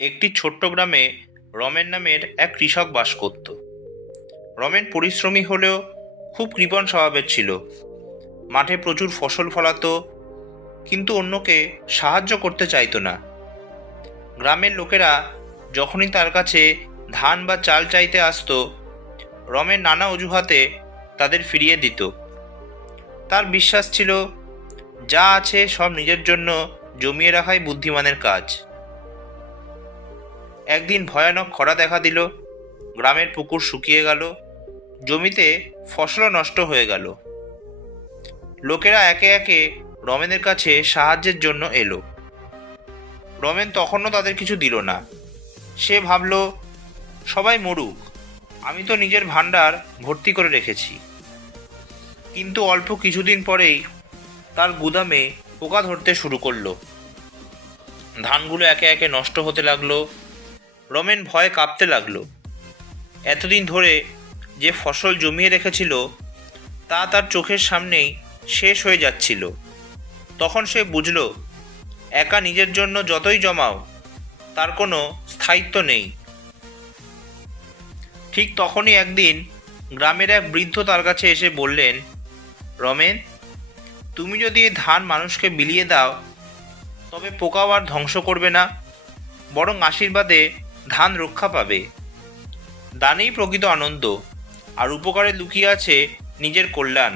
একটি ছোট্ট গ্রামে রমেন নামের এক কৃষক বাস করত। রমেন পরিশ্রমী হলেও খুব কৃপণ স্বভাবের ছিল। মাঠে প্রচুর ফসল ফলাতো, কিন্তু অন্যকে সাহায্য করতে চাইতো না। গ্রামের লোকেরা যখনই তার কাছে ধান বা চাল চাইতে আসতো, রমেন নানা অজুহাতে তাদের ফিরিয়ে দিত। তার বিশ্বাস ছিল, যা আছে সব নিজের জন্য জমিয়ে রাখাই বুদ্ধিমানের কাজ। একদিন ভয়ানক খরা দেখা দিল। গ্রামের পুকুর শুকিয়ে গেল, জমিতে ফসলও নষ্ট হয়ে গেল। লোকেরা একে একে রমেনের কাছে সাহায্যের জন্য এলো। রমেন তখনও তাদের কিছু দিল না। সে ভাবল, সবাই মরুক, আমি তো নিজের ভাণ্ডার ভর্তি করে রেখেছি। কিন্তু অল্প কিছুদিন পরেই তার গুদামে পোকা ধরতে শুরু করলো। ধানগুলো একে একে নষ্ট হতে লাগলো। রমেন ভয়ে কাঁপতে লাগলো। এতদিন ধরে যে ফসল জমিয়ে রেখেছিল তা তার চোখের সামনেই শেষ হয়ে যাচ্ছিল। তখন সে বুঝল, একা নিজের জন্য যতই জমাও, তার কোনো স্থায়িত্ব নেই। ঠিক তখনই একদিন গ্রামের এক বৃদ্ধ তার কাছে এসে বললেন, রমেন, তুমি যদি এই ধান মানুষকে বিলিয়ে দাও, তবে পোকাও আর ধ্বংস করবে না, বরং আশীর্বাদে ধান রক্ষা পাবে। দানেই প্রকৃত আনন্দ, আর উপকারে লুকিয়ে আছে নিজের কল্যাণ।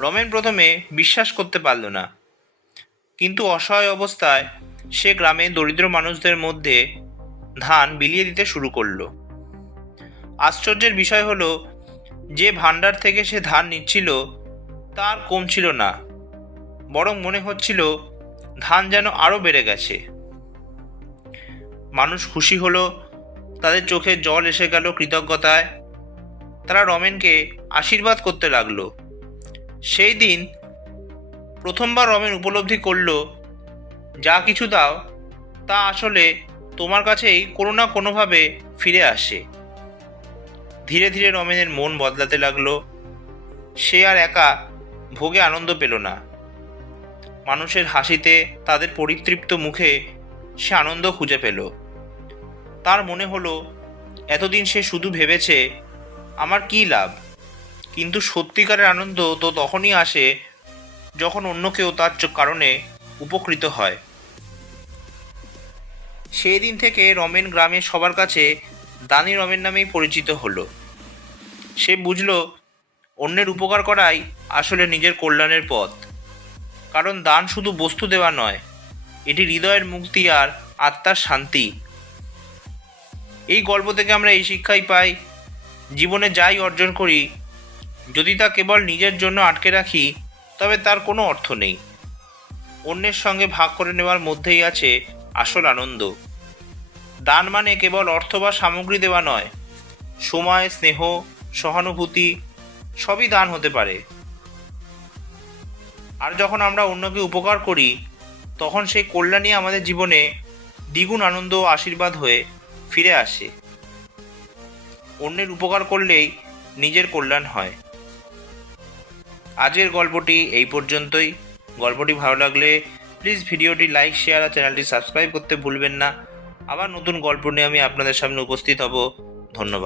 রমেন প্রথমে বিশ্বাস করতে পারল না, কিন্তু অসহায় অবস্থায় সে গ্রামে দরিদ্র মানুষদের মধ্যে ধান বিলিয়ে দিতে শুরু করলো। আশ্চর্যের বিষয় হলো, যে ভাণ্ডার থেকে সে ধান নিচ্ছিল তার কমছিল না, বরং মনে হচ্ছিল ধান যেন আরও বেড়ে গেছে। মানুষ খুশি হলো, তাদের চোখে জল এসে গেল কৃতজ্ঞতায়। তারা রমেনকে আশীর্বাদ করতে লাগলো। সেই দিন প্রথমবার রমেন উপলব্ধি করল, যা কিছু দাও তা আসলে তোমার কাছেই কোনো না কোনোভাবে ফিরে আসে। ধীরে ধীরে রমেনের মন বদলাতে লাগলো। সে আর একা ভোগে আনন্দ পেল না। মানুষের হাসিতে, তাদের পরিতৃপ্ত মুখে সে আনন্দ খুঁজে পেল। তার মনে হলো, এতদিন সে শুধু ভেবেছে আমার কী লাভ, কিন্তু সত্যিকারের আনন্দ তো তখনই আসে যখন অন্য কেউ তার কারণে উপকৃত হয়। সেই দিন থেকে রমেন গ্রামের সবার কাছে দানি রমেন নামেই পরিচিত হলো। সে বুঝল, অন্যের উপকার করাই আসলে নিজের কল্যাণের পথ। কারণ দান শুধু বস্তু দেওয়া নয়, এটি হৃদয়ের মুক্তি আর আত্মার শান্তি। এই গল্প থেকে আমরা এই শিক্ষাই পাই, জীবনে যাই অর্জন করি, যদি তা কেবল নিজের জন্য আটকে রাখি, তবে তার কোনো অর্থ নেই। অন্যের সঙ্গে ভাগ করে নেওয়ার মধ্যেই আছে আসল আনন্দ। দান মানে কেবল অর্থ বা সামগ্রী দেওয়া নয়, সময়, স্নেহ, সহানুভূতি সবই দান হতে পারে। আর যখন আমরা অন্যকে উপকার করি, তখন সেই কল্যাণই আমাদের জীবনে দ্বিগুণ আনন্দ ও আশীর্বাদ হয়ে ফিরে আসে। অন্যের উপকার করলেই নিজের কল্যাণ হয়। আজকের গল্পটি এই পর্যন্তই। গল্পটি ভালো লাগলে প্লিজ ভিডিওটি লাইক, শেয়ার আর চ্যানেলটি সাবস্ক্রাইব করতে ভুলবেন না। আবার নতুন গল্প নিয়ে আমি আপনাদের সামনে উপস্থিত হব। ধন্যবাদ।